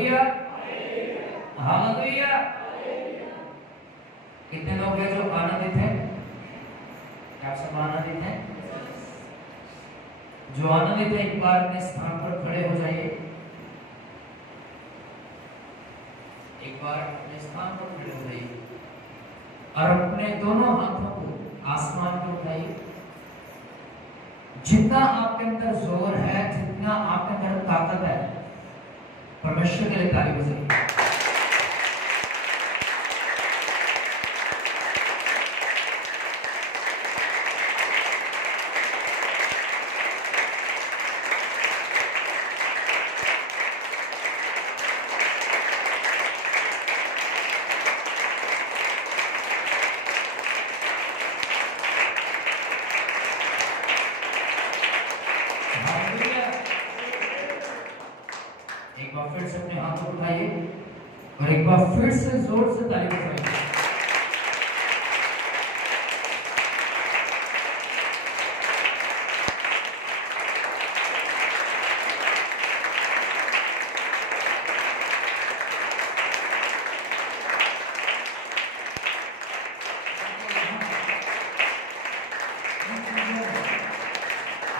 Hallelujah, hallelujah. कितने लोग हैं जो आनंदित हैं? आप सब आनंदित हैं? जो आनंदित है एक बार अपने स्थान पर खड़े हो जाइए। एक बार अपने स्थान पर खड़े हो जाइए और अपने दोनों हाथों को आसमान पर उठाइए। जितना आपके अंदर जोर है, जितना आपके अंदर ताकत है, परमेश्वर के लिए ताली बजाइए। एक बार फिर से अपने हाथों को उठाइए और एक बार फिर से जोर से ताली बजाइए।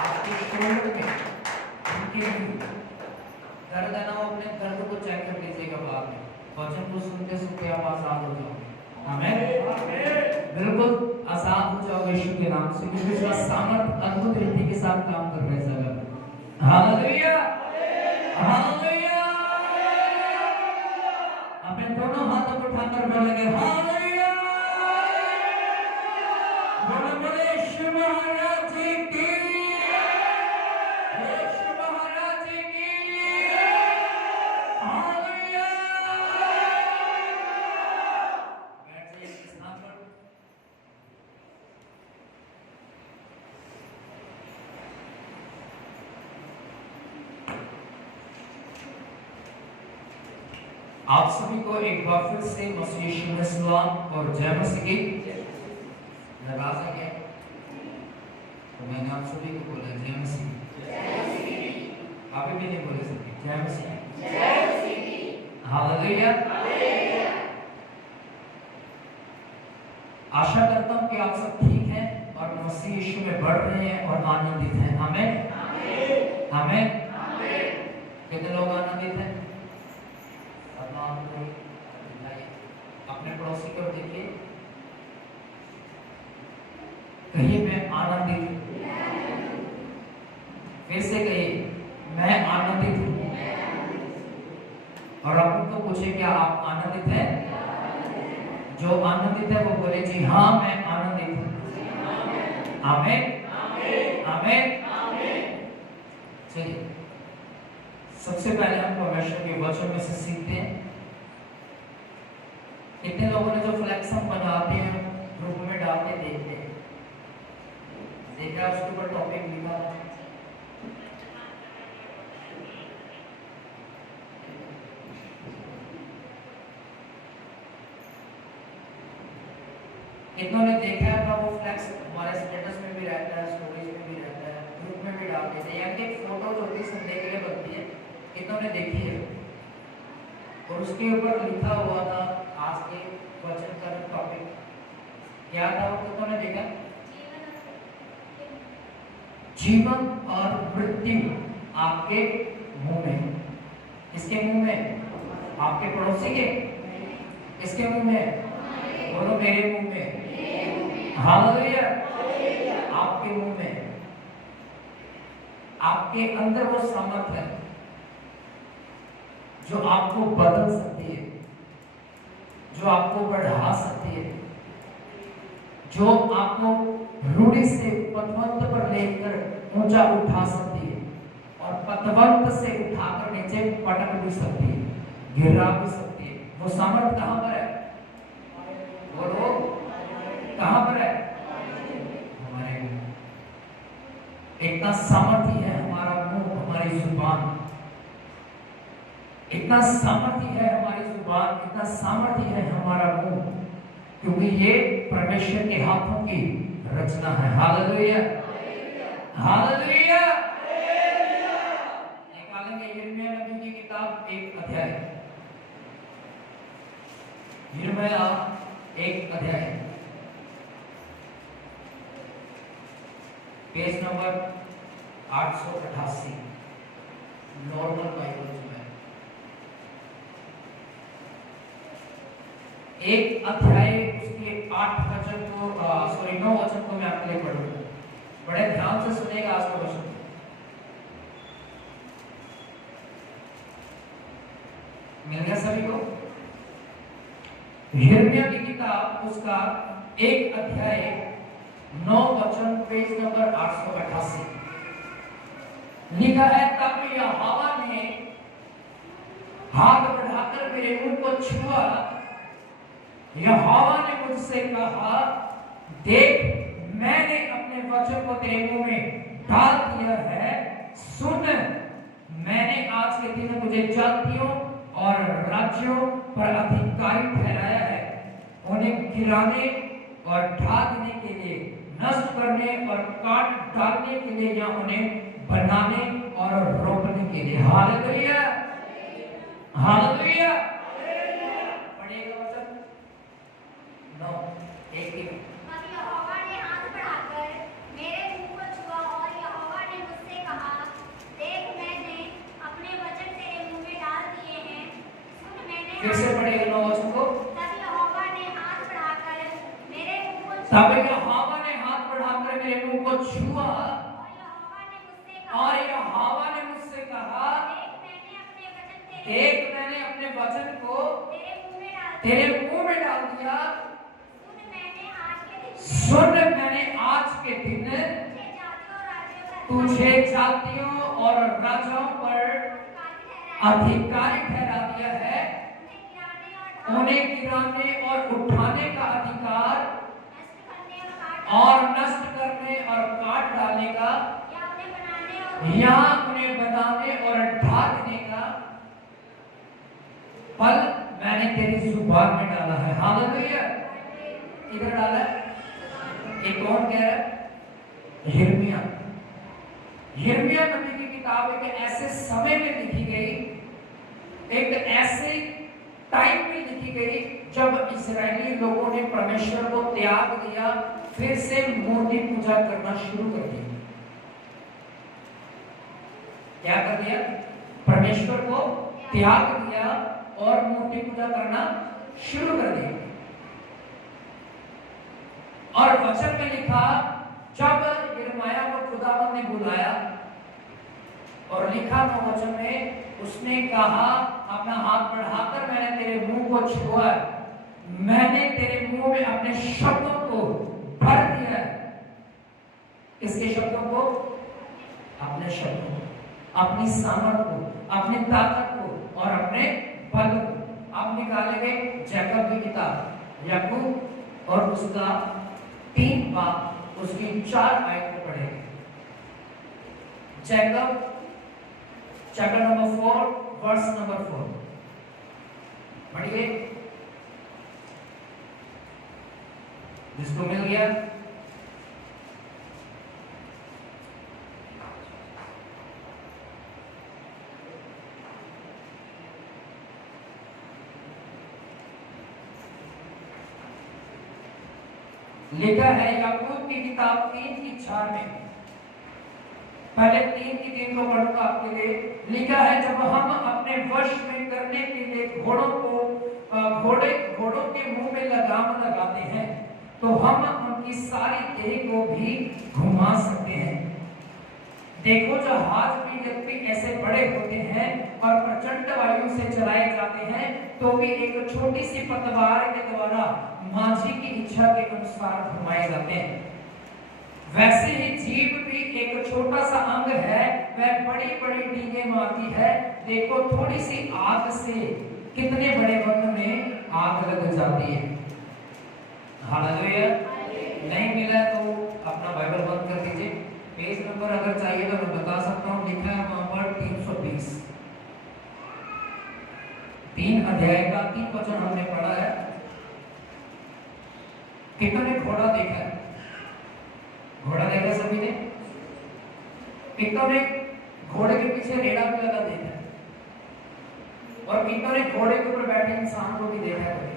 आपके शोल्डर में उनके दर्द है ना, वो अपने दर्द को चेक कर लीजिएगा। बाद में वचन को सुनते सुनते आप आजाद हो जाओगे। आमीन, बिल्कुल आजाद हो जाओगे यीशु के नाम से, क्योंकि उसका सामर्थ अद्भुत रीति के साथ काम कर रहा है जगह। Hallelujah, hallelujah. अपने दोनों हाथों को उठाकर बोलेंगे हालेलुया। बोले बोले यीशु महाराज की, यीशु महाराज की। आप सभी को एक बार फिर से मसीह यीशु में सलाम और जय मसीह की। नाराज है क्या? तो मैंने आप सभी को बोला जय मसीह। आप भी नहीं बोले सकते जय मसीह। हालेलुया। आशा करता हूँ कि आप सब ठीक हैं और मसीह यीशु में बढ़ रहे हैं और आनंदित हैं। आमीन, आमीन। कितने लोग आनंदित हैं? अपने पड़ोसी को देखिए, कहिए मैं आनंदित हूं। फिर से कहिए मैं आनंदित हूं। और आप उनको पूछे क्या आप आनंदित हैं? जो आनंदित है वो बोले जी हाँ मैं आनंदित हूं। आमीन, आमीन। चलिए सबसे पहले हम परमेश्वर के वचन में से सीखते हैं। कितने लोगों ने जो फ्लैक्स हम बनाते हैं ग्रुप में डालते देखते हैं? देखा उसके ऊपर टॉपिक लिखा था। कितनों ने देखा था वो फ्लैक्स? हमारे स्टेटस में भी रहता है, स्टोरीज में भी रहता है, ग्रुप में भी डालते थे। यानी एक फोटो जो होती है संडे के लिए बनती है, कितनों ने देखी है? और उसके ऊपर लिखा हुआ था आज के वचन का टॉपिक क्या था? वो कितनों ने देखा? जीवन और मृत्यु आपके मुंह में। किसके मुंह में? आपके पड़ोसी के? किसके मुंह में? बोलो मेरे मुंह में। हालेलुया। आपके मुंह में। आपके अंदर वो सामर्थ है जो आपको बदल सकती है, जो आपको बढ़ा सकती है, जो आपको रूढ़ी से पतवंत पर लेकर ऊंचा उठा सकती है और पतवंत से उठाकर नीचे पटक भी सकती है, गिरा भी सकती है। वो सामर्थ कहां पर है? बोलो कहां पर है? हमारे मुंह। इतना सामर्थी है हमारा मुंह, हमारी जुबान। इतना सामर्थी है हमारी जुबान, इतना सामर्थी है हमारा मुंह, क्योंकि ये परमेश्वर के हाथों की रचना है। Hallelujah, hallelujah. निकालेंगे यिर्मयाह नबी की किताब एक अध्याय, यिर्मयाह 1 अध्याय, पेज नंबर 888, नॉर्मल बाइबल जो है। 1 अध्याय उसके 8 वचन को 9 वचन को मैं आपके लिए पढ़ूंगा, बड़े ध्यान से सुनेगा आज का वचन। मिल गया सभी को? यिर्मयाह की किताब उसका 1 अध्याय 9 वचन, पेज नंबर 888 लिखा है, तब यहोवा ने हाथ बढ़ाकर मेरे मुंह को छुआ। यहोवा ने मुझसे कहा, देख मैंने अपने वचन को तेरे मुंह में डाल दिया है। सुन, मैंने आज के दिन तुझे जातियों और राज्यों पर अधिकारी ठहराया है, उन्हें गिराने और ढा देने के लिए, नष्ट करने और काट डालने के लिए, या उन्हें बनाने और रोपने के लिए। Hallelujah, hallelujah. पढ़िएगा वचन 9 1 3। यहोवा ने हाथ बढ़ाकर मेरे मुंह को छुआ और यहोवा ने मुझसे कहा, देख मैंने अपने वचन तेरे मुंह में डाल दिए हैं। सुन, मैंने फिर से पढ़िएगा 9 वचन को। तब यहोवा ने हाथ बढ़ाकर मेरे मुंह को तब छुआ यहोवा ने हाथ बढ़ाकर मेरे मुंह को छुआ और यहोवा ने मुझसे कहा, देख मैंने अपने वचन को तेरे मुंह में डाल दिया। सुन, मैंने आज के दिन तुझे जातियों और राज्यों पर अधिकारी ठहरा दिया है, उन्हें गिराने और उठाने का अधिकार और नष्ट करने और काट डालने का, या उन्हें बनाने और ढा देने का फल मैंने तेरी जुबान में डाला है। हालेलुया। किधर डाला है? ये कौन कह रहा है? यिर्मयाह। यिर्मयाह नबी की किताब एक ऐसे समय में लिखी गई, एक ऐसे टाइम में लिखी गई जब इस्राएली लोगों ने परमेश्वर को त्याग दिया, फिर से मूर्ति पूजा करना शुरू कर दिया। क्या कर दिया? परमेश्वर को त्याग दिया और मूर्ति पूजा करना शुरू कर दिया। और वचन में लिखा, जब यिर्मयाह को खुदावंद ने बुलाया और लिखा 9 वचन में, उसने कहा, अपना हाथ बढ़ाकर मैंने तेरे मुंह को छुआ, मैंने तेरे मुंह में अपने शब्दों को भर दिया है। किसके शब्दों को? अपने शब्दों को, अपनी सामर्थ को, अपनी ताकत को और अपने बल को। अब निकालेंगे जैकब की किताब, याकूब और उसका 3 बाब, उसकी 4 आयत को पढ़ेंगे। Jacob chapter number 4 verse number 4 पढ़िए। जिसको मिल गया लिखा है याकूब की किताब 3 की 4 में, पहले 3 की 3 को पढ़ूंगा आपके लिए। लिखा है, जब हम अपने वश में करने के लिए घोड़ों के मुंह में लगाम लगाते हैं, तो हम उनकी सारी देह को भी घुमा सकते हैं। देखो, जहाज भी यद्यपि ऐसे बड़े होते हैं और प्रचंड वायु से चलाए जाते हैं, तो भी एक छोटी सी पतवार के द्वारा माझी की इच्छा के अनुसार घुमाए जाते हैं। वैसे ही जीभ भी एक छोटा सा अंग है, वह बड़ी बड़ी डींगे मारती है। देखो, थोड़ी सी आग से कितने बड़े वन में आग लग जाती है। हालेलुया। नहीं मिला तो अपना बाइबल बंद कर दीजिए। पेज नंबर अगर चाहिए तो मैं बता सकता हूँ, लिखा है वहां पर 320, 3 अध्याय का 3 वचन हमने पढ़ा है। कितने घोड़ा देखा है? घोड़ा देखा सभी ने? कितने घोड़े के पीछे रेड़ा भी लगा देखा है? और कितनों ने घोड़े के ऊपर बैठे इंसान को भी देखा है कभी?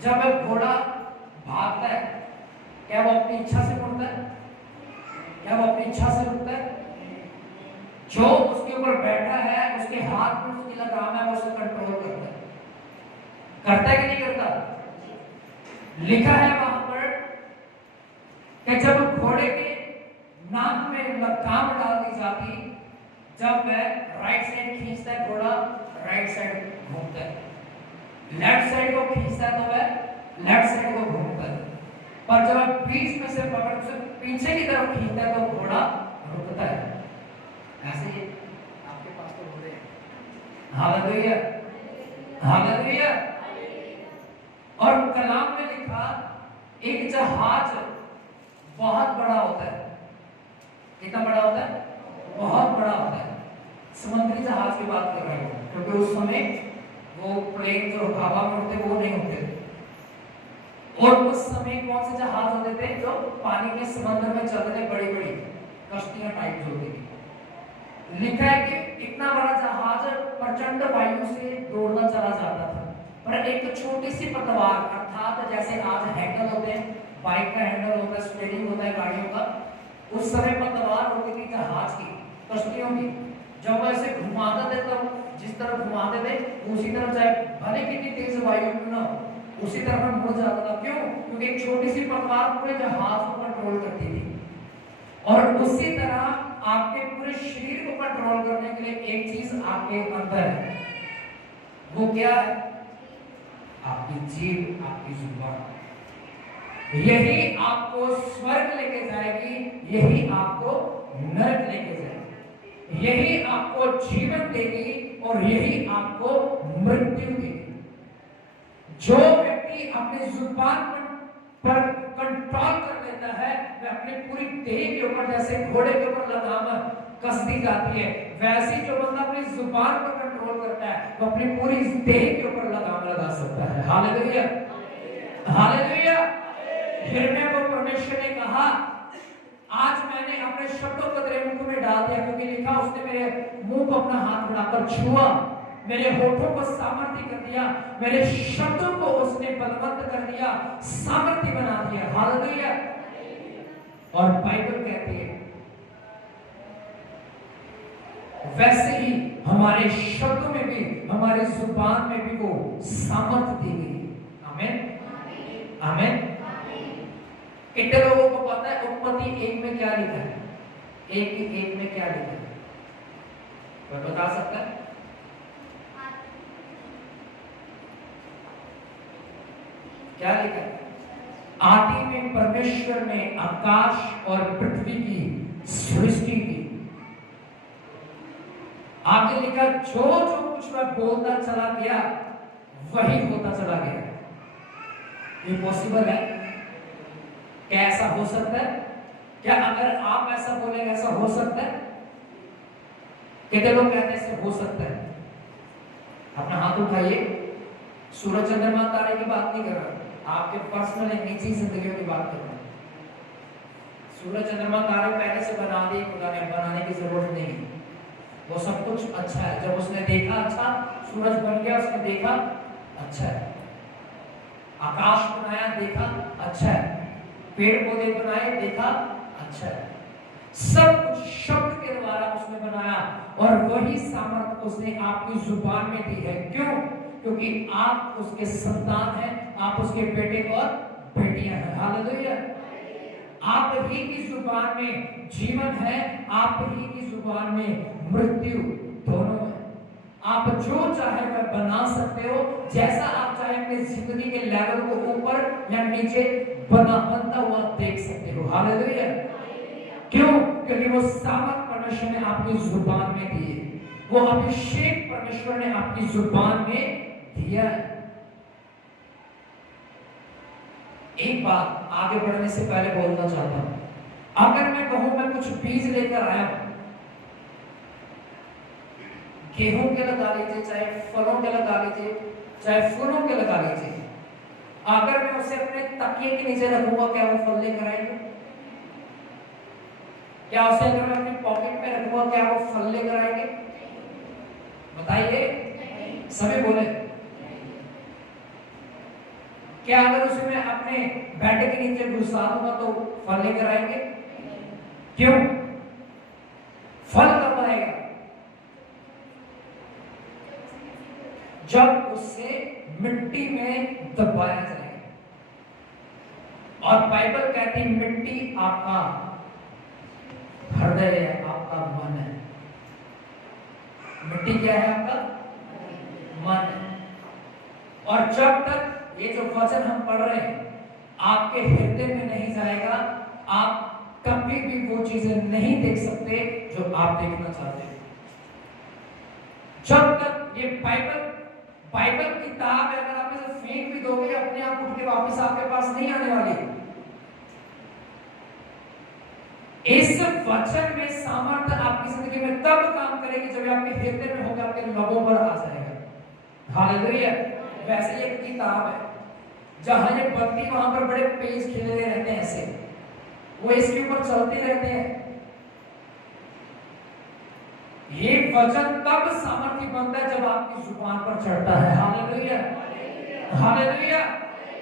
जब घोड़ा भागता है, क्या वो अपनी इच्छा से मुड़ता है? क्या वो अपनी इच्छा से रुकता है? जो उसके ऊपर बैठा है, उसके हाथ में उसकी लगाम है, वो उसे कंट्रोल करता है कि नहीं करता? लिखा है वहां पर कि जब घोड़े के नाक में लगाम डाल दी जाती, जब वह राइट साइड खींचता है घोड़ा, राइट साइड घूमता है, लेफ्ट साइड को खींचता है तो वह लेफ्ट साइड को घूमता है, पर जब बीच में से पकड़ से पीछे की तरफ खींचता है तो घोड़ा रुकता है। ऐसे ही आपके पास तो घोड़े हैं। Hallelujah, hallelujah. और कलाम में लिखा एक जहाज बहुत बड़ा होता है। कितना बड़ा होता है? बहुत बड़ा होता है। समुद्री जहाज की बात कर रहे हो, क्योंकि उस समय वो प्लेन जो हवा में उड़ते वो नहीं होते थे। और उस समय कौन से जहाज होते थे? जो पानी में समुद्र में चलते थे, बड़ी बड़ी कश्तियां टाइप होती थी। लिखा है कि इतना बड़ा जहाज प्रचंड वायु से दौड़ना चला जाता था, पर एक छोटी सी पतवार, अर्थात जैसे आज हैंडल होते हैं, बाइक का हैंडल होता है, स्टीयरिंग होता है गाड़ियों का, उस समय पतवार होती थी जहाज की, कश्तियों की। जब वह इसे घुमाते थे तब जिस तरफ घुमाते थे उसी तरफ, चाहे भले कितनी तेज वायु क्यों ना, उसी तरफ मुड़ जाता था। क्यों? क्योंकि एक छोटी सी पतवार पूरे जहाज को कंट्रोल करती थी। और उसी तरह आपके पूरे शरीर को कंट्रोल करने के लिए एक चीज आपके अंदर है। वो क्या है? आपकी जीभ, आपकी जुबान। यही आपको स्वर्ग लेके जाएगी, यही आपको नरक लेके जाएगी, यही आपको जीवन देगी और यही आपको मृत्यु देगी। जो व्यक्ति अपने जुबान पर कंट्रोल कर लेता है, वह अपनी पूरी देह के ऊपर, जैसे घोड़े के ऊपर लगाम कस दी जाती है, वैसे जो बंदा अपनी जुबान पर कंट्रोल करता है वो अपनी पूरी देह के ऊपर लगाम लगा सकता है। Hallelujah, hallelujah. यिर्मयाह को परमेश्वर ने कहा, आज मैंने अपने शब्दों को तेरे मुंह में डाल दिया, क्योंकि लिखा उसने मेरे मुंह को अपना हाथ बढ़ाकर छुआ, मेरे होठों को सामर्थ्य कर दिया, मेरे शब्दों को उसने बलवंत कर दिया, सामर्थ्य बना दिया। हालेलुया। और बाइबल कहती है वैसे ही हमारे शब्दों में भी, हमारी जुबान में भी वो सामर्थ्य दी गई। आमीन, आमीन। कितने लोगों को पता है उत्पत्ति 1 में क्या लिखा है? 1 में क्या लिखा है? कोई बता सकता है? क्या लिखा है? आदि में परमेश्वर ने आकाश और पृथ्वी की सृष्टि की। आगे लिखा जो जो कुछ वह बोलता चला गया वही होता चला गया। ये पॉसिबल है? क्या ऐसा हो सकता है? क्या अगर आप ऐसा बोलेंगे ऐसा हो सकता है? कितने लोग कहते हैं ऐसे हो सकता है? अपना हाथ उठाइए। सूरज चंद्रमा तारे की बात नहीं कर रहा, आपके पर्सनल निजी जिंदगी की बात कर रहा हूं। सूरज चंद्रमा तारे पहले से बना दिए खुदा ने, बनाने की जरूरत नहीं, वो सब कुछ अच्छा है। जब उसने देखा अच्छा, सूरज बन गया, उसने देखा अच्छा है। आकाश बनाया, देखा अच्छा है। पेड़ पौधे बनाए, देखा अच्छा है। सब कुछ शब्द के द्वारा उसने बनाया और वही सामर्थ उसने आपकी जुबान में दी है। क्यों? क्योंकि आप उसके संतान हैं, आप उसके बेटे और बेटियां हैं। हालेलुया। आप ही की जुबान में जीवन है, आप ही की जुबान में मृत्यु, दोनों है। आप जो चाहे वह बना सकते हो, जैसा आप चाहे अपनी जिंदगी के लेवल को ऊपर या नीचे बनता हुआ देख सकते हो। हालेलुया। क्यों? क्योंकि वो सामर्थ परमेश्वर ने आपकी जुबान में दी है, वो अभिषेक परमेश्वर ने आपकी जुबान में दिया है। एक बात आगे बढ़ने से पहले बोलना चाहता हूं। अगर मैं कहूं मैं कुछ बीज लेकर आया हूं, गेहूं के लगा लीजिए, चाहे फलों के लगा लीजिए, चाहे फूलों के लगा लीजिए, अगर मैं उसे अपने तकिए के नीचे रखूंगा, क्या वो फल लेकर आएंगे? क्या उसे अगर मैं अपनी पॉकेट में रखूंगा, क्या वो फल लेकर आएंगे? बताइए। सभी बोले। क्या अगर उसमें अपने बेड के नीचे घुसा दूंगा तो फल लेकर आएंगे? क्यों? फल कब आएगा? जब उससे मिट्टी में दबाया जाएगा। और बाइबल कहती मिट्टी आपका हृदय है, आपका मन है। मिट्टी क्या है? आपका मन है। और जब तक ये जो वचन हम पढ़ रहे हैं आपके हृदय में नहीं जाएगा, आप कभी भी वो चीजें नहीं देख सकते जो आप देखना चाहते हैं। जब तक ये बाइबल किताब है, अगर आप इसे फेंक भी दोगे अपने आप उठ के वापस आपके पास नहीं आने वाली। इस वचन में सामर्थ्य आपकी जिंदगी में तब काम करेगी जब आपके हृदय में होकर आपके लोगों पर आ जाएगा। हालेलुया। वैसे एक किताब है जहां ये बत्ती वहां पर बड़े पेज खिले रहते हैं, ऐसे वो इसके ऊपर चलते रहते हैं। ये वचन तब सामर्थ्य बनता है जब आपकी जुबान पर चढ़ता है। Hallelujah, hallelujah.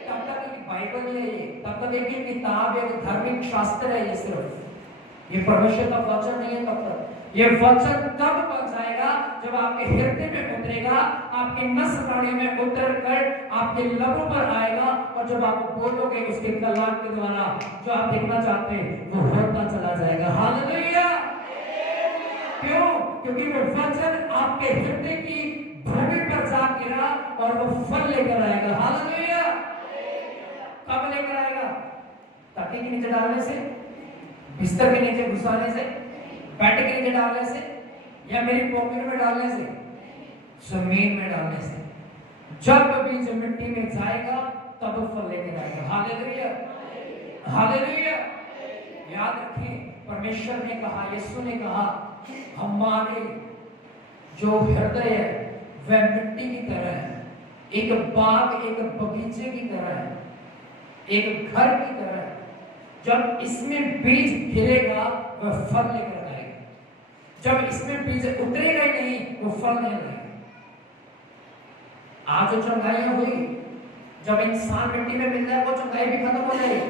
तब तक एक बाइबल है, ये तब तक एक किताब है, धार्मिक शास्त्र है, ये सिर्फ ये परमेश्वर का वचन नहीं है। तब तक ये वचन तब बन जाएगा जब आपके हृदय में उतरेगा, आपके नस नाड़ियों में उतर कर आपके लबों पर आएगा, और जब आप बोलोगे उसके कलाम के द्वारा जो आप देखना चाहते हैं वो होता चला जाएगा। हालेलुया। क्यों? क्योंकि वो वचन आपके हृदय की भूमि पर जा गिरा और वो फल लेकर आएगा। हालेलुया। कब लेकर आएगा? तकिए के नीचे डालने से, बिस्तर के नीचे घुसाने से, बेड के नीचे डालने से, या मेरी पॉकेट में डालने से, जमीन में डालने से। जब बीज मिट्टी में जाएगा तब फल लेकर आएगा। Hallelujah, hallelujah. याद रखें, परमेश्वर ने कहा, यीशु ने कहा, हमारे जो हृदय है वह मिट्टी की तरह है, एक बाग, एक बगीचे की तरह है, एक घर की तरह है। जब इसमें बीज गिरेगा वह फल लेकर आएगा, जब इसमें बीज उतरेगा ही नहीं वो फल नहीं लाएगा। आज जो चंगाइयां हुई, जब इंसान मिट्टी में मिल जाए वो चंगाई भी खत्म हो जाएगी।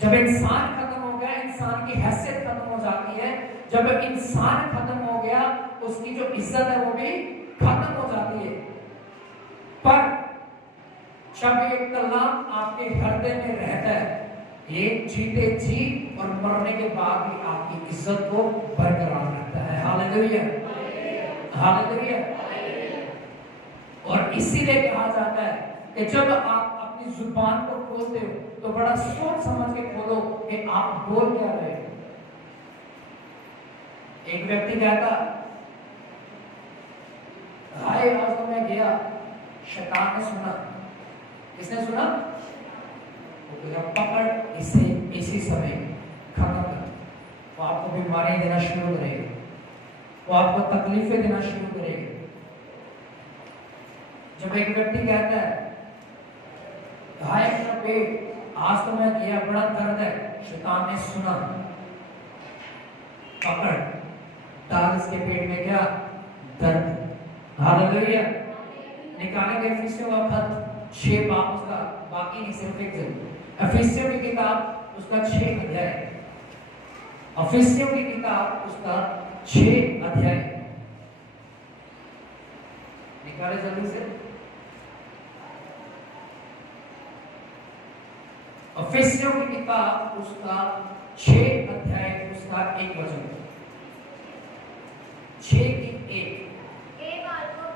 जब इंसान खत्म हो गया, इंसान की हैसियत खत्म हो जाती है। जब इंसान खत्म हो गया उसकी जो इज्जत है वो भी खत्म हो जाती है। पर जब ये कलाम आपके हृदय में रहता है, ये जीते जी और मरने के बाद भी आपकी इज्जत को बरकरार रखता है। Hallelujah, hallelujah. और इसीलिए कहा जाता है कि जब आप अपनी जुबान को खोलते हो तो बड़ा सोच समझ के खोलो कि आप बोल क्या रहे हो। एक व्यक्ति कहता, हाय आज तो मैं गया, शैतान ने सुना। किसने सुना? वो पकड़ इसे इसी समय खत्म कर। वो आपको बीमारियां देना शुरू करेगा, वो आपको तकलीफें देना शुरू करेगा। जब एक व्यक्ति कहता है, हाय मेरा पेट, आज तो मैं गया, बड़ा दर्द है, शैतान ने सुना, पकड़ डाल इसके पेट में क्या दर्द। हालेलुया। निकालेंगे एफिसियों का खत 6 बाब उसका, बाकी नहीं, सिर्फ एक जरूर एफिसियों की किताब उसका 6 अध्याय, एफिसियों की किताब उसका 6 अध्याय निकाले जल्दी से। एफिसियों की किताब उसका 6 अध्याय उसका 1 वचन, 6 की 1।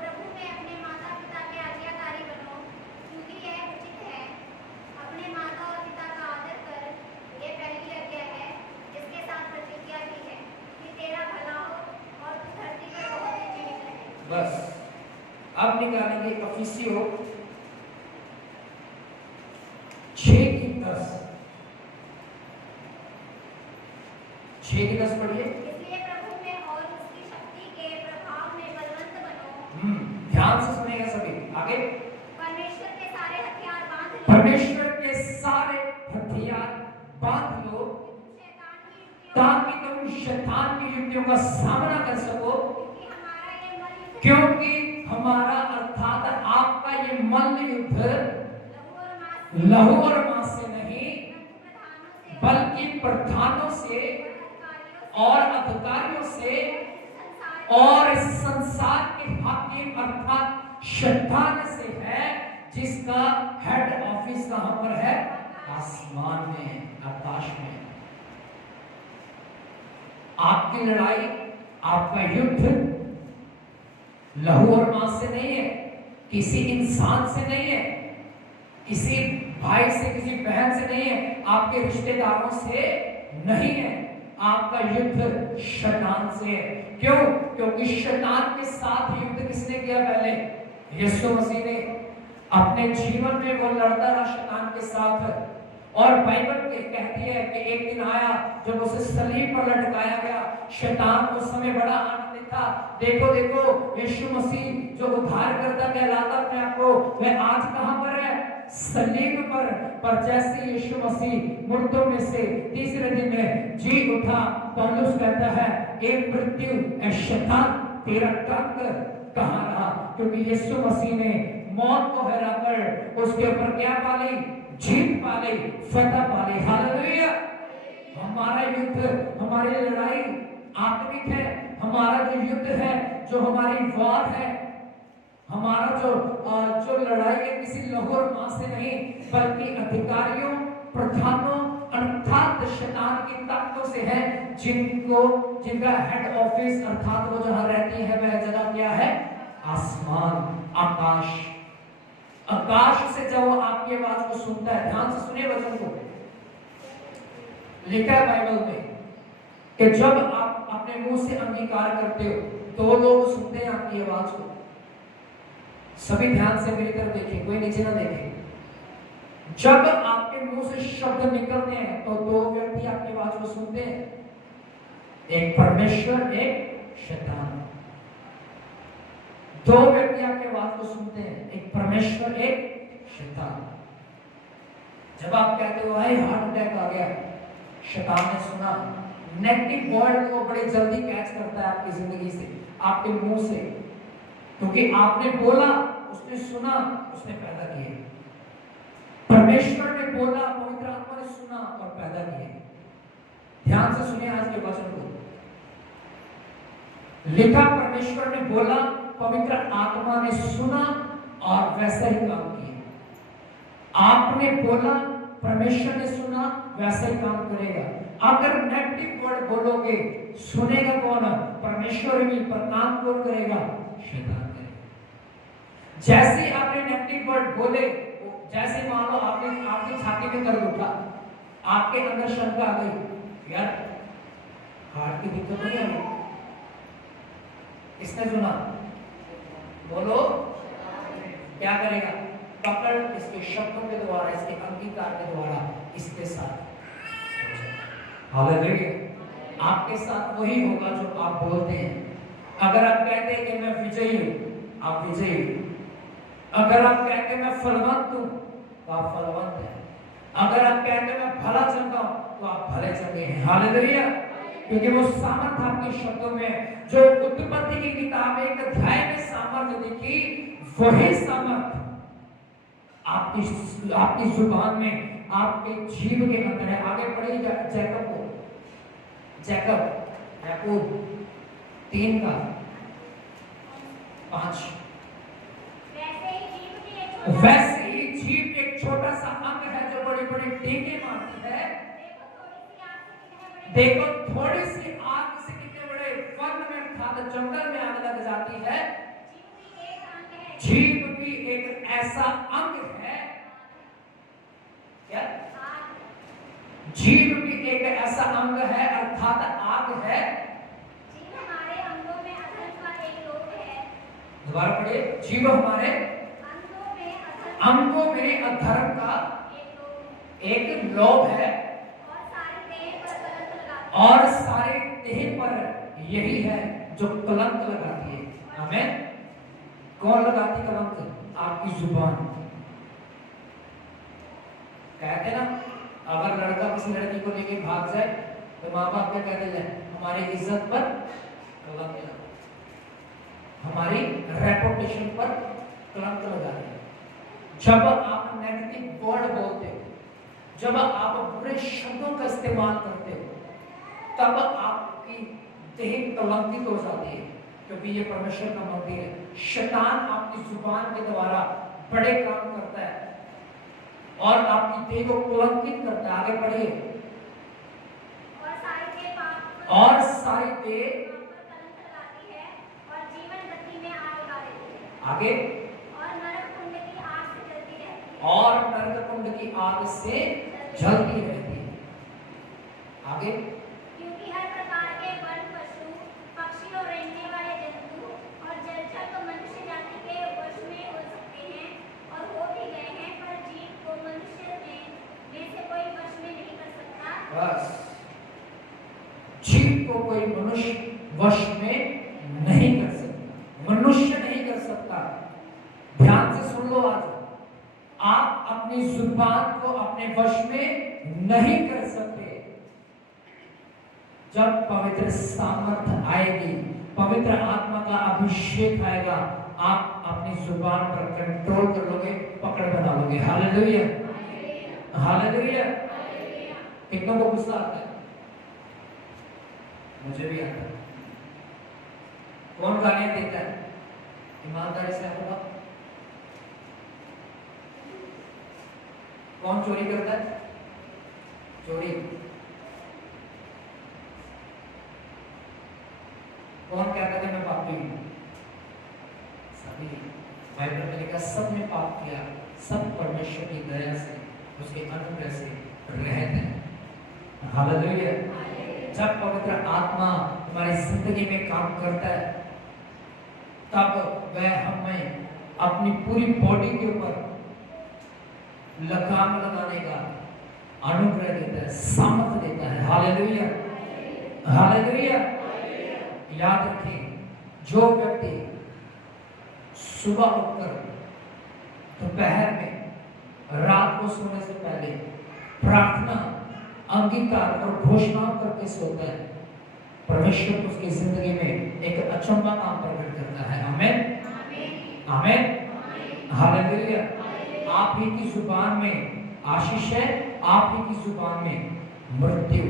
प्रभु में अपने माता पिता के आज्ञाकारी बनो, क्योंकि यह उचित है। अपने माता और पिता का आदर कर, यह पहली आज्ञा है, जिसके साथ प्रतिज्ञा की है कि तेरा भला हो और तू धरती पर बहुत दिन जीवित रहे। बस अब निकालेंगे एफिसियों 6 की 10, 6 की 10 पढ़िए। इसलिए प्रभु में और उसकी शक्ति के प्रभाव में बलवंत बनो। ध्यान से सुनेगा सभी। आगे, परमेश्वर के सारे हथियार बांध लो, परमेश्वर के सारे हथियार बांध लो, शैतान की युक्तियों ताकि तुम शैतान की युक्तियों का सामना कर सको, क्योंकि हमारा ये मन युद्ध क्योंकि हमारा अर्थात आपका ये मल्ल युद्ध लहू और मांस लहू और मांस से नहीं, बल्कि बल्कि प्रधानों से प्रधानों से और और अधिकारियों अधिकारियों से संसार और इस संसार के हाकिम अर्थात शैतान से है, जिसका हेड ऑफिस कहां पर है? आसमान में, आकाश में। आपकी लड़ाई, आपका युद्ध लहू और मांस से नहीं है, किसी इंसान से नहीं है, किसी भाई से, किसी बहन से नहीं है, आपके रिश्तेदारों से नहीं है। आपका युद्ध शैतान से है। क्यों? क्योंकि शैतान के साथ युद्ध किसने किया? पहले यीशु मसीह ने। अपने जीवन में वो लड़ता रहा शैतान के साथ, और बाइबल कहती है कि एक दिन आया जब उसे सलीब पर लटकाया गया। शैतान उस समय बड़ा आनंदित था। देखो देखो, यीशु मसीह जो उद्धारकर्ता कहलाता अपने आप को, वह आज कहां पर है? सलीब पर जैसे यीशु मसीह मुर्दों में से तीसरे दिन में जी उठा, पौलुस कहता है, ए मृत्यु, ए शैतान, तेरा टंक कहां रहा? क्योंकि यीशु मसीह ने मौत को हराकर उसके ऊपर क्या पाली? जीत पाली, फतह पाली। हालेलुया। हमारा युद्ध, हमारी लड़ाई आत्मिक है। हमारा जो युद्ध है, जो हमारी वार है, हमारा जो लड़ाई है, किसी लहू और मांस से नहीं, बल्कि अधिकारियों, प्रधानों अर्थात शैतान की ताकतों से है, जिनका हेड ऑफिस अर्थात वो जहां रहती है वह जगह क्या है? आसमान, आकाश। आकाश से जब वो आपकी आवाज को सुनता है, ध्यान से सुनिए वचन को, लिखा है बाइबल में कि जब आप अपने मुंह से अंगीकार करते हो, दो लोग सुनते हैं आपकी आवाज को। सभी ध्यान से मेरी तरफ देखें, कोई नीचे ना देखे। जब आपके मुंह से शब्द निकलते हैं तो दो व्यक्ति आपकी आवाज को सुनते हैं, एक परमेश्वर, एक शैतान। दो व्यक्ति आपके आवाज को सुनते हैं, एक परमेश्वर, एक शैतान। जब आप कहते हो भाई हार्ट अटैक आ गया, शैतान ने सुना। नेगेटिव वर्ड को बड़ी जल्दी कैच करता है आपकी जिंदगी से, आपके मुंह से, क्योंकि आपने बोला, उसने सुना, उसने पैदा किया। परमेश्वर ने बोला, पवित्र आत्मा ने सुना और पैदा किया। ध्यान से सुनिए आज के वचन को। लिखा, परमेश्वर ने बोला, पवित्र आत्मा ने सुना और वैसा ही काम किया। आपने बोला, परमेश्वर ने सुना, वैसा ही काम करेगा। अगर नेगेटिव वर्ड बोलोगे, सुनेगा कौन? परमेश्वर भी, पर काम कौन करेगा? शैतान करेगा। जैसे आपने नेगेटिव वर्ड बोले, जैसे मान लो आपकी छाती में दर्द उठा, आपके अंदर शंका आ गई, यार हार्ट की दिक्कत नहीं आ रही, किसने सुना? बोलो, क्या करेगा? पकड़ इसके शब्दों के द्वारा, इसके अंगीकार के द्वारा इसके साथ। हालेलुया। आपके साथ वही होगा जो आप बोलते हैं। अगर आप कहते हैं कि मैं विजयी हूं, आप विजयी हूं। अगर आप कहते हैं मैं फलवंत हूं, तो आप फलवंत हैं। अगर आप कहते हैं मैं भला चंगा हूं, तो आप भले चंगे हैं। हालेलुया। क्योंकि वो सामर्थ आपके शब्दों में, जो उत्पत्ति की किताब में 1 अध्याय में सामर्थ दिखी, वही सामर्थ आपकी जुबान में, आपके जीव के अंदर है। आगे पढ़िए याकूब 3:5। वैसे ही जीव एक छोटा सा अंग है जो बड़ी बड़ी डींगे मारती है। देखो थोड़ी सी आग से कितने बड़े वन में अर्थात जंगल में आग लग जाती है। जीव भी एक ऐसा अंग है, क्या? जीव भी एक ऐसा अंग है अर्थात आग है। जीव हमारे अंगों में अधर्म का एक लोभ है। दोबारा पढ़िए, जीव हमारे अंगों में अधर्म का एक लोभ है, और सारे देह पर यही है जो कलंक लगाती है। आमीन। कौन लगाती कलंक? आपकी जुबान। कहते ना, अगर लड़का किसी लड़की को लेके भाग जाए तो माँ बाप क्या कहते हैं? हमारी इज्जत पर कलंक लगा। हमारी रेपुटेशन पर कलंक लगा रही है। जब आप नेगेटिव वर्ड बोलते हो, जब आप बुरे शब्दों का इस्तेमाल करते हो, तब आपकी देह कलंकित हो जाती है, क्योंकि ये परमेश्वर का मंदिर है। शैतान आपकी जुबान के द्वारा बड़े काम करता है और आपकी देह को कलंकित करता है। आगे बढ़िए। और सारी देह कलंक लगाती है और जीवन गति में आग लगा देती है। आगे। और नरक कुंड की आग से जलती रहती है। और नरक कुंड की आग से जलती रहती है। आगे। क्योंकि हर प्रकार के वन पशु, पक्षी और रेंगने वाले जंतु और जलचर तो मनुष्य जाति के वश में हो सकते हैं और हो भी गए हैं, पर जीव को मनुष्य में से कोई वश में नहीं कर सकता। बस, जीव को कोई मनुष्य वश में नहीं कर सकता, मनुष्य नहीं कर सकता। ध्यान से सुन लो, आज आप अपनी जुबान को अपने वश में नहीं कर सकते। जब पवित्र सामर्थ आएगी, पवित्र आत्मा का अभिषेक आएगा, आप अपनी जुबान पर कंट्रोल कर लोगे, पकड़ बना लोगे। Hallelujah, hallelujah. कितनों को गुस्सा आता है? मुझे भी आता है। कौन गालियां देता है? ईमानदारी से होगा। कौन चोरी करता है? चोरी। कौन कहता है मैं पापी हूं? सभी। बाइबल में लिखा सब ने पाप किया, सब परमेश्वर की दया से, उसके अनुग्रह से रहित हैं। हालेलुया। जब पवित्र आत्मा हमारी जिंदगी में काम करता है, तब वह हमें अपनी पूरी बॉडी के ऊपर लगाम लगाने का अनुग्रह देता है, सामर्थ देता है। Hallelujah, hallelujah. याद रखें, जो व्यक्ति सुबह उठकर दोपहर में, रात को सोने से पहले प्रार्थना, अंगीकार और घोषणाओं करके सोता है, परमेश्वर उसकी जिंदगी में एक अचंभा काम प्रकट करता है। आमीन, आमीन, हालेलुया। आप ही की जुबान में आशीष है, आप ही की जुबान में मृत्यु,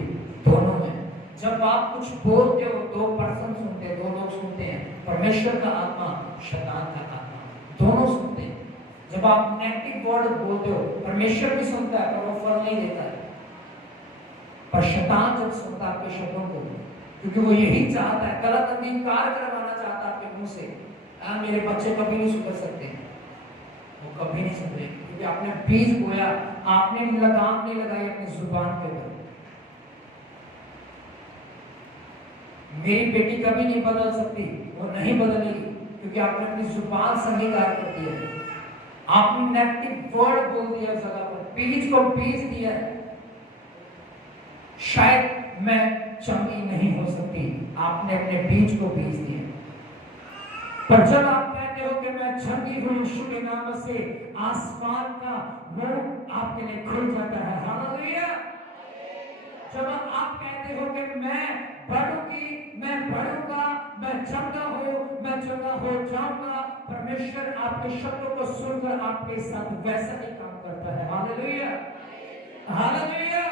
दोनों में। जब आप कुछ बोलते हो, दो पर्सन सुनते हैं, दो लोग सुनते हैं, परमेश्वर का आत्मा, शैतान का आत्मा, दोनों सुनते हैं। जब आप नेगेटिव वर्ड बोलते हो, परमेश्वर भी सुनता है पर वो फल नहीं देता है, पर शैतान जब सुनता है आपके शब्दों को, क्योंकि वो यही चाहता है, गलत अंगीकार करवाना चाहता है आपके मुंह से। मेरे बच्चे कभी नहीं सुधर सकते, वो कभी नहीं सुधरे, क्योंकि आपने बीज बोया, आपने लगाम नहीं लगाई अपनी जुबान पे। मेरी बेटी कभी नहीं बदल सकती, वो नहीं बदलेगी, क्योंकि आपने अपनी जुबान से अंगीकार कर दिया है। आपने नेगेटिव वर्ड बोल दिया उस जगह पर, बीज को बीज दिया है। शायद मैं चंगी नहीं हो सकती, आपने अपने बीज को बीज दिया। पर जब आप कहते हो कि मैं चंगी हूं यीशु के नाम से, आसमान का मुंह आपके लिए खुल जाता है। हालेलुया। जब आप कहते हो कि मैं बढ़ूंगी, मैं बढ़ूंगा, मैं चंगा हूं, मैं चंगा हो जाऊंगा, परमेश्वर आपके शब्दों को सुनकर आपके साथ वैसा ही काम करता है। Hallelujah, hallelujah.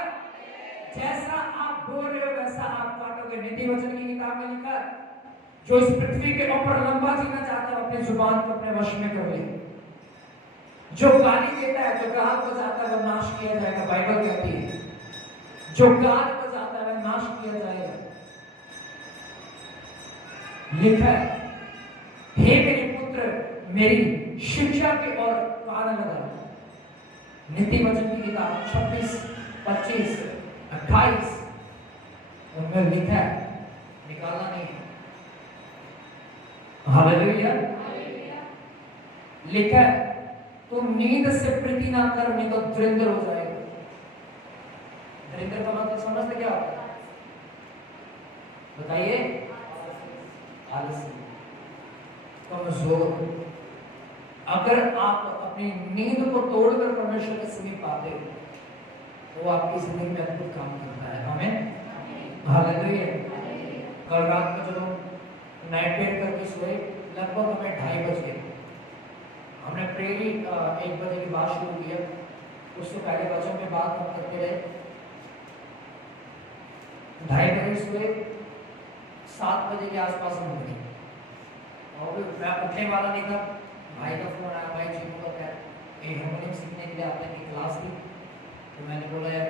जैसा आप बोल रहे हो वैसा आप काटोगे। नीति वचन की किताब में लिखा है, जो इस पृथ्वी के ऊपर लंबा जीना चाहता है, अपनी जुबान को अपने वश में कर ले। जो गाली देता है, जो गाल बजाता है, वो नाश किया जाएगा। बाइबल कहती है, जो गाल बजाता है वह नाश किया जाएगा। लिखा है, हे मेरे पुत्र, मेरी शिक्षा की ओर कान लगा। नीति वचन की किताब 26, 25, 28 उनमें लिखा है, निकालना नहीं। हालेलुया। लिखा है, तुम नींद से प्रीति ना कर, नहीं तो दरिद्र हो जाएगा। दरिद्र का मतलब समझते क्या होता है? बताइए। आलसी, कमजोर। अगर आप अपनी नींद को तोड़कर परमेश्वर के समीप आते हो, तो वो आपकी जिंदगी में अद्भुत काम करता है। आमीन, हालेलुया। कल रात में जब हम नाइट प्रेयर करके सोए, लगभग हमें 2:30 बज गए। हमने प्रेरी 1 बजे की बात शुरू किया, उससे पहले वचन में बात हम करते रहे। 2:30 बजे सुबह 7 बजे के आसपास हम उठे और मैं उठने वाला नहीं था, भाई का फोन आया, भाई जीनू का क्या एक हारमोनियम सीखने के लिए आपने की क्लास थी, तो मैंने बोला यार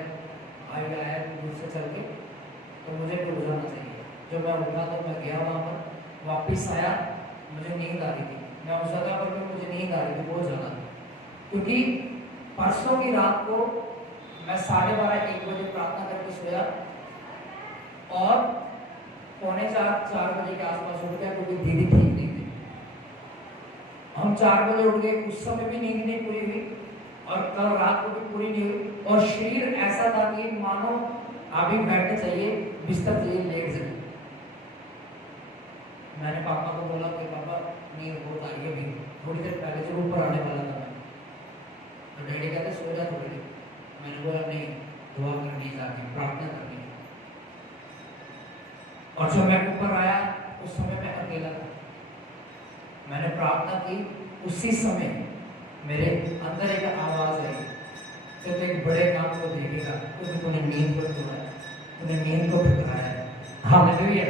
भाई आया दूर से चल के तो मुझे भी हो जाना चाहिए। जब मैं उठा तो मैं गया वहाँ पर, वापस आया, मुझे नींद आ रही थी, मैं उस जगह पर भी मुझे नींद आ रही थी बहुत ज़्यादा, क्योंकि परसों की रात को मैं 12:30-1 बजे प्रार्थना करके सोया और 3:45-4 बजे के आसपास उठ गया, क्योंकि दीदी ठीक नहीं थी। हम 4 बजे उठ गए, उस समय भी नींद नहीं पूरी हुई और कल रात को भी पूरी नहीं हुई, और शरीर ऐसा था कि मानो अभी बैठने चाहिए, बिस्तर चाहिए, लेट जाए। मैंने पापा को बोला कि पापा नींद बहुत आ रही है, अभी थोड़ी देर पहले जब ऊपर आने वाला था मैं, तो डैडी कहते सो जा थोड़ी देर। मैंने बोला नहीं, दुआ करनी जाके, प्रार्थना करनी है। और जब मैं ऊपर आया उस समय मैं अकेला था, मैंने प्रार्थना की, उसी समय मेरे अंदर एक आवाज आई कि तू एक बड़े काम को देखेगा, क्योंकि तूने नींद को तोड़ा है, तूने नींद को ठुकराया है। हालेलुया।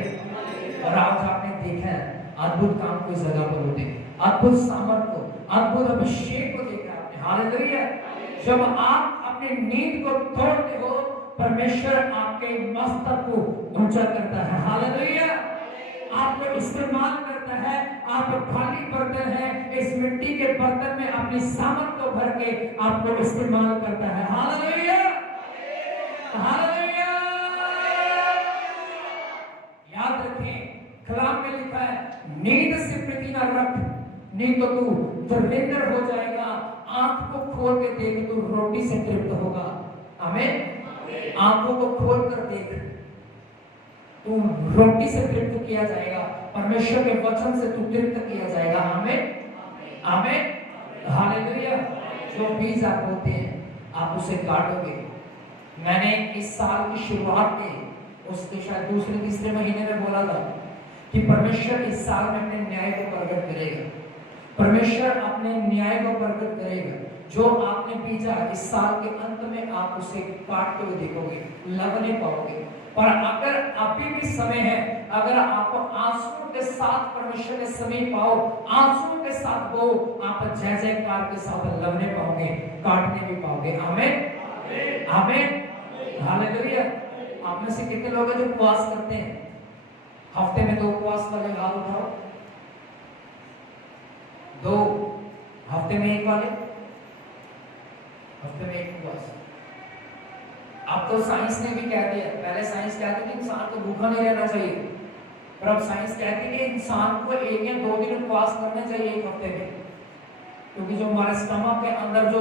और आज आपने देखा है अद्भुत काम को इस जगह पर होते, अद्भुत सामर्थ को, अद्भुत अभिषेक को देखा आपने। हालेलुया। जब आप अपनी नींद को तोड़ते हो, परमेश्वर आपके मस्तक को ऊंचा करता है। हालेलुया। आपको इस्तेमाल करता है, आप खाली बर्तन है, इस मिट्टी के बर्तन में अपनी सामर्थ को भर के आपको इस्तेमाल करता है। हालेलुया। हालेलुया। याद रखें, कलाम में लिखा है नींद से प्रीति न रख, नहीं तो तू दरिद्र हो जाएगा, आंख को खोल के देख तू रोटी से तृप्त होगा। आमीन। आंखों को खोल कर देख, तू रोटी से तृप्त किया जाएगा, परमेश्वर के वचन से तू तृप्त किया जाएगा। आमीन। आमीन। हालेलुया। जो बीज आप बोते हैं आप उसे काटोगे। मैंने इस साल की शुरुआत में उसके शायद दूसरे तीसरे महीने में बोला था कि परमेश्वर इस साल में अपने न्याय को प्रकट करेगा, परमेश्वर अपने न्याय को प्रकट करेगा। जो आपने बीजा इस साल के अंत में आप उसे काटते हुए देखोगे, लगने पाओगे। पर अगर अभी भी समय है, अगर आप आंसुओं के साथ परमेश्वर के समीप आओ, आंसुओं के साथ हो, आप जय जयकार के साथ लगने पाओगे, काटने भी पाओगे। आमीन। आमीन। हालेलुया। आप में से कितने लोग हैं जो उपवास करते हैं? हफ्ते में 2 उपवास वाले हाथ उठाओ। 2 हफ्ते में 1 वाले, हफ्ते में 1 उपवास। अब तो साइंस ने भी कह दिया, पहले साइंस कहती थी इंसान को भूखा नहीं रहना चाहिए, पर अब साइंस कहती है कि इंसान को 1 या 2 दिन उपवास करना चाहिए 1 हफ्ते में, क्योंकि जो हमारे स्टमक के अंदर जो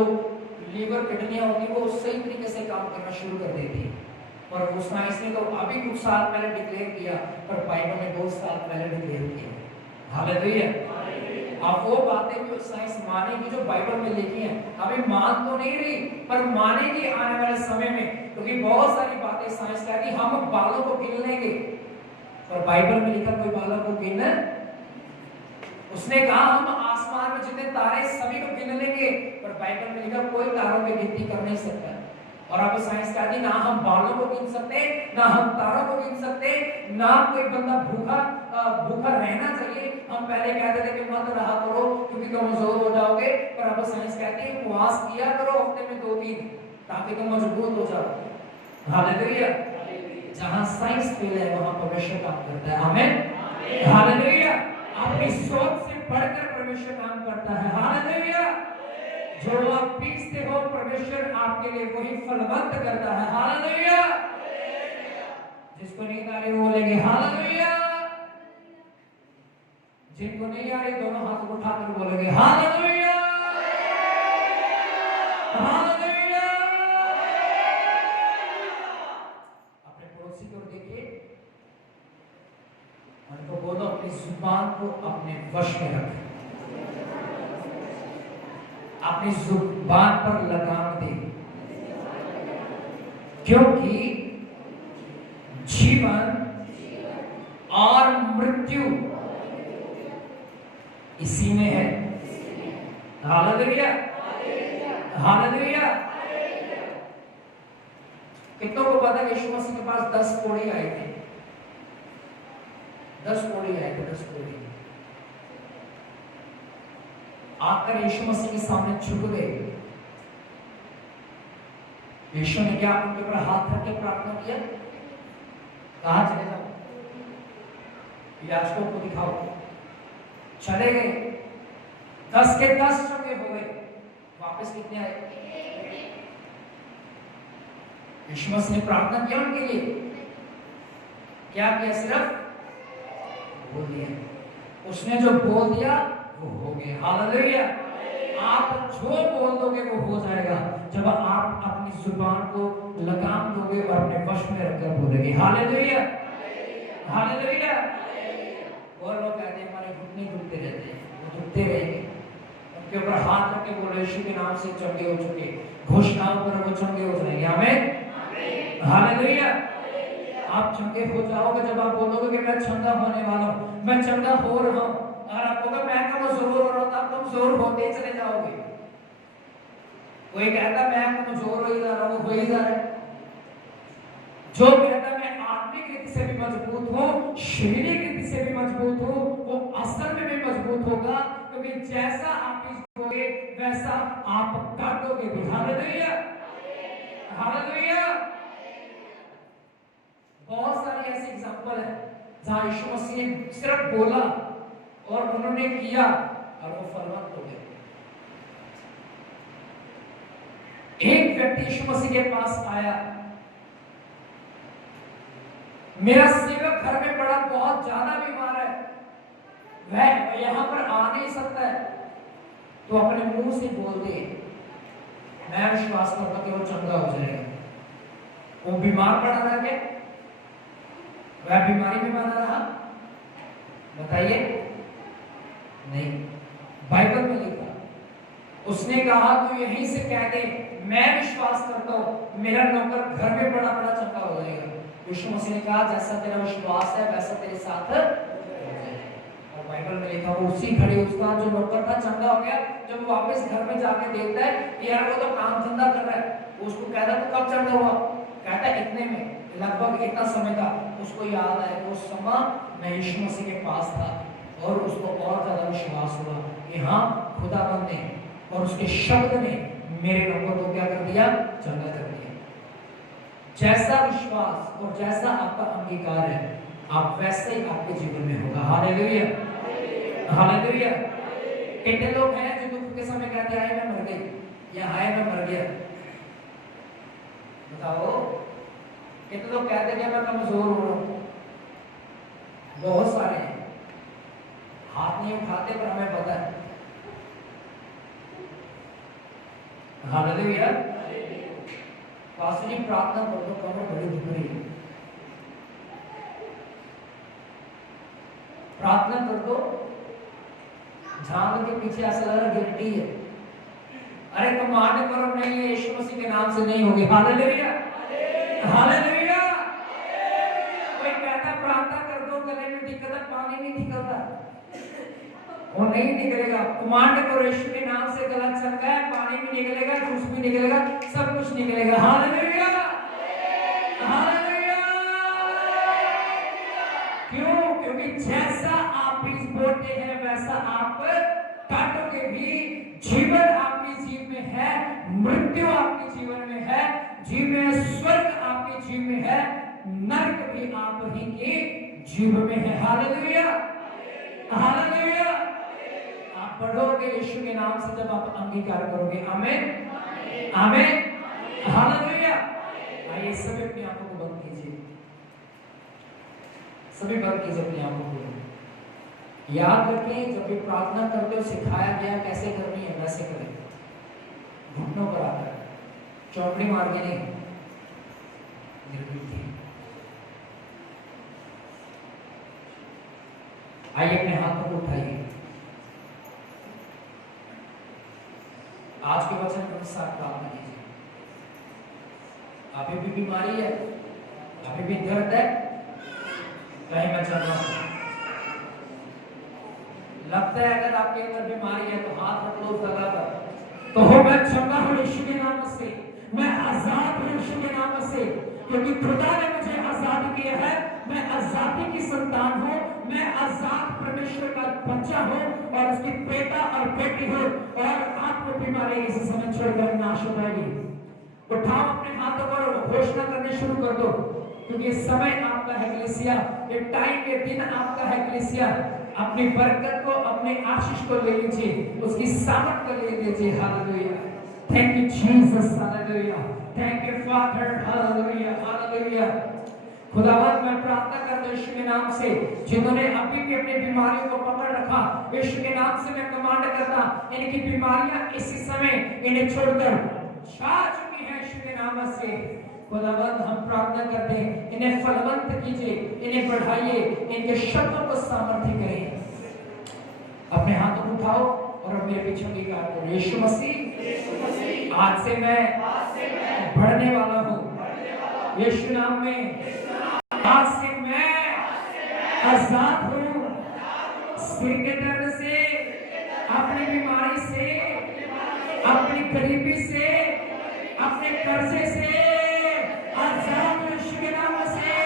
लीवर किडनियां होती है वो सही तरीके से काम करना शुरू कर देती है। और वो साइंस ने तो अभी कुछ साल पहले डिक्लेयर किया, पर बाइबल ने 2 साल पहले डिक्लेयर किया। हालेलुया। अब वो बातें भी साइंस मानेगी जो बाइबल में लिखी हैं, अभी मान तो नहीं रही पर मानेगी आने वाले समय में, क्योंकि बहुत सारी बातें साइंस कहती हम बालों को गिन लेंगे, पर बाइबल में लिखा कोई बालों को गिन, उसने कहा हम आसमान में जितने तारे सभी को गिन लेंगे, पर बाइबल में लिखा कोई तारों की गिनती कर नहीं सकता। और अब साइंस कहती ना हम बालों को गिन सकते, ना हम तारों को गिन सकते, ना कोई बंदा भूखा रहना चाहिए। हम पहले कहते थे कि मत रहा करो क्योंकि कमजोर हो जाओगे, पर अब साइंस कहती है उपवास किया करो हफ्ते में 2-3 ताकि तुम मजबूत हो जाओ। हालेलुया। जहां साइंस फेल है वहां परमेश्वर काम करता है। आमीन। हालेलुया। अपनी सोच से बढ़कर परमेश्वर काम करता है। हालेलुया। जो आप पीसते हो परमेश्वर आपके लिए वही फलवंत करता है। हालेलुया। जिसको नींद आ रही वो बोलेंगे हालेलुया, जिनको नहीं आ रही दोनों हाथ उठाकर बोलेंगे हालेलुया। हालेलुया। अपने पड़ोसी को देखिए, उनको बोलो अपनी जुबान को अपने वश में रख, अपनी जुबान पर लगाम दे, क्योंकि जीवन और मृत्यु हालेलुया, हालेलुया। कितनों को पता है यीशु मसीह के पास 10 कोढ़ी आए थे? 10 कोढ़ी आए थे, 10 कोढ़ी आकर यीशु मसीह के सामने झुक गए। यीशु ने क्या उनके ऊपर हाथ रख के प्रार्थना किया? कहा चले जाओ, याजकों को दिखाओ। चले गए, 10 के 10 चंगे हो गए। वापस कितने आए? यीशु मसीह ने प्रार्थना किया उनके लिए? क्या किया? सिर्फ बोल दिया। उसने जो बोल दिया वो हो गया। हालेलुया। आप जो बोल दोगे वो हो जाएगा जब आप अपनी जुबान को लगाम दोगे और अपने वश में रखकर बोलोगे। Hallelujah, hallelujah. और लोग कहते हैं हमारे घुटने दुखते रहते हैं, वो दुखते रहेंगे। उनके ऊपर हाथ रख के बोलो यीशु के नाम से चंगे हो चुके, घोषणाओं पर वो चंगे हो जाएंगे। आमीन, हालेलुया। आप चंगे हो जाओगे जब आप बोलोगे कि मैं चंगा होने वाला हूं, मैं चंगा हो रहा हूं। और आप बोलोगे मैं कमजोर हो रहा हूं, आप कमजोर होते चले जाओगे। कोई कहता मैं कमजोर हो ही जा रहा हूं, हो ही जा रहा है। जो कहता मैं आत्मिक रीति से भी मजबूत हूं, शारीरिक रीति से भी मजबूत हूं, वो असल में भी मजबूत होगा, क्योंकि जैसा आप इसोगे वैसा आप काटोगे भी। Hallelujah, hallelujah. बहुत सारी ऐसी एग्जांपल है जहां यीशु मसीह ने सिर्फ बोला और उन्होंने किया और वो फलवंत हो गए। एक व्यक्ति यीशु मसीह के पास आया, मेरा सेवक घर में पड़ा बहुत ज्यादा बीमार है, वह यहां पर आ नहीं सकता है। तो अपने मुंह से बोल दे, मैं विश्वास करता कि वो चंगा हो जाएगा। वो बीमार पड़ा रहा क्या? वह बीमारी में बना रहा? बताइए, नहीं। बाइबल में लिखा, उसने कहा तू यहीं से कह दे मैं विश्वास करता हूं मेरा नौकर घर में पड़ा पड़ा चंगा हो जाएगा। यीशु मसीह ने कहा जैसा तेरा विश्वास है वैसा तेरे साथ हो जाएगा। और बाइबल में लिखा वो उसी घड़ी उसका जो नौकर था चंगा हो गया। जब वो वापस घर में जाके देखता है यार वो तो काम धंधा कर रहा है, उसको कहता है कब चंगा हुआ? कहता है इतने में, लगभग इतना समय था। उसको याद आया कि उस समय मैं यीशु मसीह के पास था और उसको और ज्यादा विश्वास हुआ कि हाँ खुदाबंद ने और उसके शब्द ने मेरे नौकर को क्या कर दिया? चंगा कर दिया। जैसा विश्वास और जैसा आपका अंगीकार है आप वैसे ही आपके जीवन में होगा। Hallelujah, hallelujah. कितने लोग हैं जो दुख के समय कहते हैं मैं मर गई या हाय मैं मर गया? बताओ, कितने लोग कहते हैं मैं कमजोर हो रहा हूं? बहुत सारे हैं, हाथ नहीं उठाते पर हमें पता है। हालेलुया। पास्टर जी प्रार्थना कर दो, कमर बड़ी दुख रही है, प्रार्थना कर दो। झांग के पीछे ऐसा लग रहा गिरती है। अरे कमांड करो, नहीं है यीशु मसीह के नाम से नहीं होगी। Hallelujah, hallelujah. कोई कहता प्रार्थना कर दो, गले में दिक्कत है, पानी नहीं निकलता, वो नहीं निकलेगा। कमांड करो यीशु के नाम से, गला चंगा है, पानी भी निकलेगा, जूस भी निकलेगा, सब कुछ निकलेगा। Hallelujah, hallelujah. क्यों? क्योंकि जैसा आप बीज बोते हैं वैसा आप काटोगे भी। जीवन आपके जीव में है, मृत्यु आपके जीवन में है, जीव में स्वर्ग आपके जीव में है, नरक भी आप ही के जीव में है। Hallelujah, hallelujah. आप बढ़ोगे यीशु के नाम से जब आप अंगीकार करोगे। आमीन, आमीन, हालेलुया। आइए सभी अपनी आंखों को बंद कीजिए, सभी बंद कीजिए अपनी आंखों को। याद रखें जब भी प्रार्थना करते हो सिखाया गया कैसे करनी है वैसे करें। घुटनों पर आकर चौकड़ी मार के नहीं, आइए अपने हाथों को उठाइए। आज के वचन के अनुसार प्रार्थना कीजिए। अभी भी बीमारी है, अभी भी दर्द है, कहीं मैं चल रहा हूं, लगता है अगर आपके अंदर बीमारी है तो हाथ रख लो उस जगह पर। कहो मैं चंगा हूं यीशु के नाम से, मैं आजाद हूं यीशु के नाम से, क्योंकि खुदा ने मुझे आजाद किया है। मैं आजादी की संतान हूं, मैं आजाद परमेश्वर का बच्चा हूं और उसकी बेटा और बेटी हूं। और आपको बीमारी इस समय छोड़कर नाश हो जाएगी। उठाओ अपने हाथों पर घोषणा करने शुरू कर दो, क्योंकि ये समय आपका है कलीसिया, ये टाइम, ये दिन आपका है कलीसिया। अपनी बरकत को, अपने आशीष को ले लीजिए, उसकी सामर्थ को ले लीजिए। Hallelujah, thank you Jesus, hallelujah, thank you father, hallelujah, hallelujah. खुदावंद मैं प्रार्थना करता हूं यीशु के नाम से, जिन्होंने अभी भी अपनी बीमारियों को पकड़ रखा, यीशु के नाम से मैं कमांड करता, इनकी बीमारियां इसी समय इन्हें छोड़कर छा चुकी है यीशु के नाम से। खुदावंद हम प्रार्थना करते हैं, इन्हें फलवंत कीजिए, इन्हें बढ़ाइए, इनके शब्दों को सामर्थ्य करें। अपने हाथों को उठाओ और अब मेरे पीछे अंगीकार करो। यीशु मसीह, आज से मैं बढ़ने वाला हूँ यीशु नाम में। आज से मैं आजाद हूँ सिर के दर्द से, अपनी बीमारी से, अपनी गरीबी से, अपने कर्जे से। आजाद यीशु के नाम से,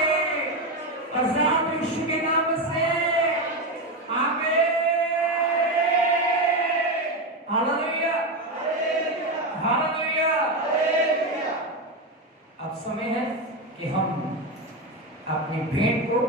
आजाद यीशु के नाम से। आमीन, हालेलुया, हालेलुया। अब समय है कि हम अपनी भेंट को